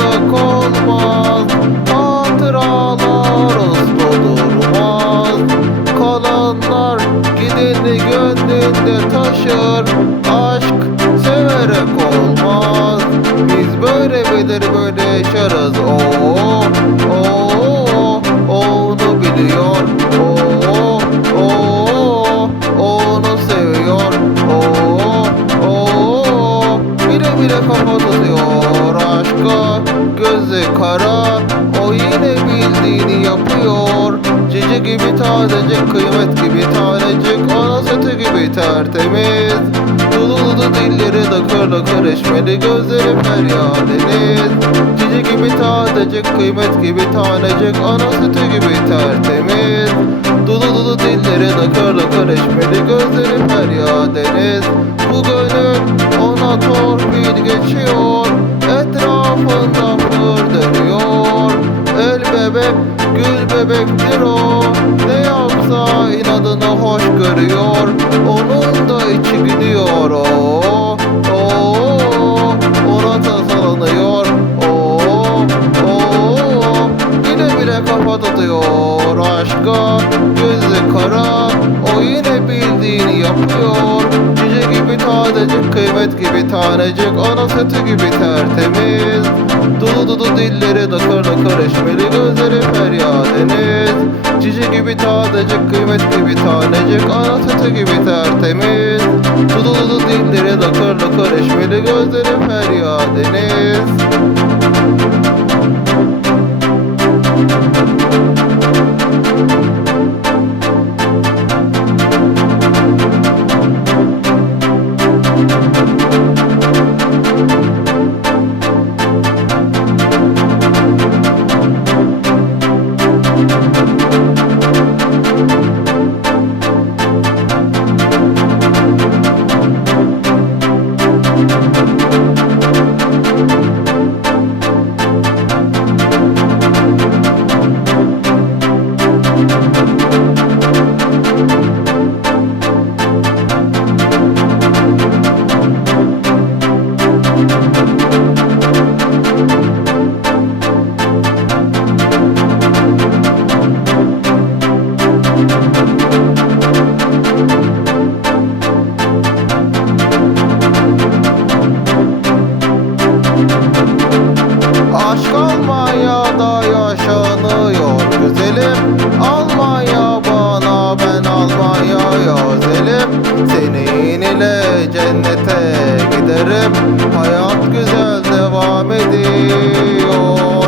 Ayrılık olmaz Hatıralar ıslı durmaz Kalanlar gideni gönlünde taşır. Aşk severek olmaz. Biz böyle bilir böyle yaşarız? Oo, gibi tadecik kıymet gibi tanecik Ana sütü gibi tertemiz. Dulu dulu dilleri lıkır eşmeli Gözleri feryat deniz. Cici gibi tadecik kıymet gibi tanecik Ana sütü gibi tertemiz. Dulu dulu dilleri lıkır eşmeli Gözleri feryat deniz yapıyor Cüce gibi tadecik kıymet gibi tanecik. Ana sütü gibi tertemiz. Dulu dulu dilleri dakır dakır eşmeli Gözleri feryat deniz Cici gibi tadecik kıymet gibi tanecik. Ana sütü gibi tertemiz. Dulu dulu dilleri dakır dakır eşmeli Gözleri feryat deniz devam ediyor.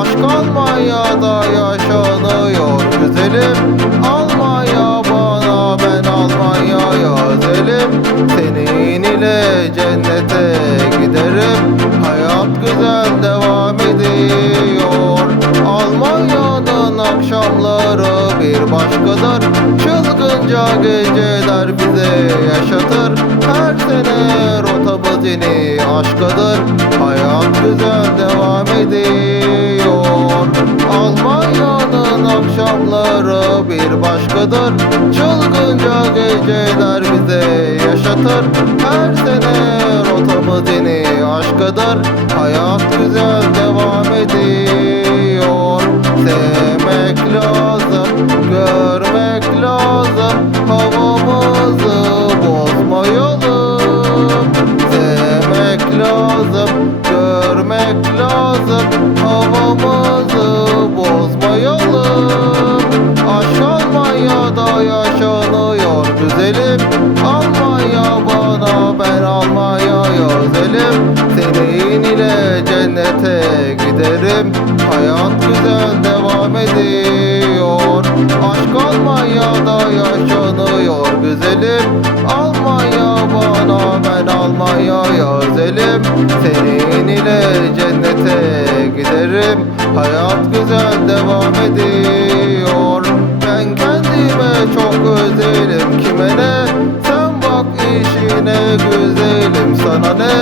Aşk Almanya'da yaşanıyor. Güzelim Almanya bana ben Almanya'ya özelim. Senin ile cennete giderim. Hayat güzel devam ediyor. Almanya'nın akşamları bir başkadır. Çılgınca geceler bize yaşatır Her sene rotamız yeni aşkadır Hayat güzel devam ediyor. Almanya'nın akşamları bir başkadır. Çılgınca geceler bize yaşatır. Her sene yeni aşkadır Hayat güzel devam ediyor. Sevmek lazım, görmek Almanya'da yaşanıyor güzelim. Almanya bana ben Almanya'ya özelim. Senin ile cennete giderim. Hayat güzel devam ediyor. Ben kendime çok özelim. Kime ne? Sen bak işine güzelim. Sana ne?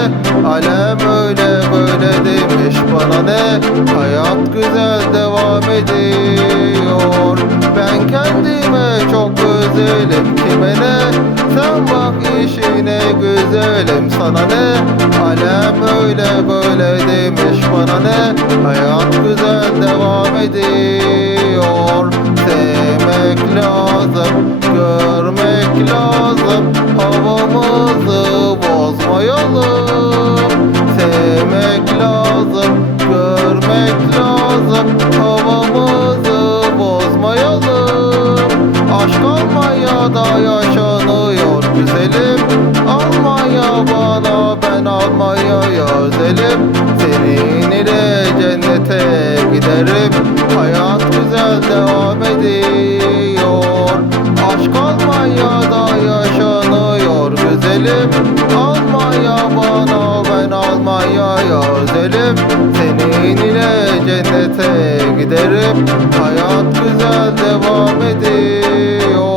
Alem öyle böyle demiş bana ne? Hayat güzel devam ediyor güzelim kime ne Sen bak işine güzelim sana ne? Alem öyle böyle demiş bana ne? Hayat güzel devam ediyor. Sevmek lazım, görmek lazım. Havamızı bozmayalım yaşanıyor güzelim. Almanya bana ben Almanya'ya özelim. Senin ile cennete giderim. Hayat güzel devam ediyor. Aşk Almanya'da yaşanıyor güzelim. Almanya bana ben Almanya'ya özelim. Senin ile cennete giderim. Hayat güzel devam ediyor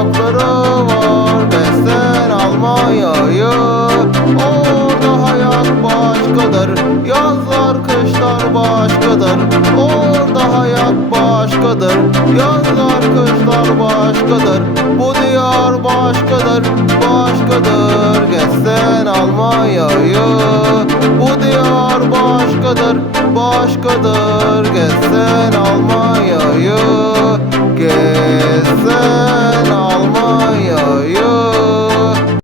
toprakları var Gezsen Almanya'yı. Orada hayat başkadır Yazlar kışlar başkadır. Orada hayat başkadır Yazlar kışlar başkadır. Bu diyar başkadır Başkadır. Gezsen Almanya'yı. Bu diyar başkadır Başkadır. Gezsen Almanya'yı. Gezsen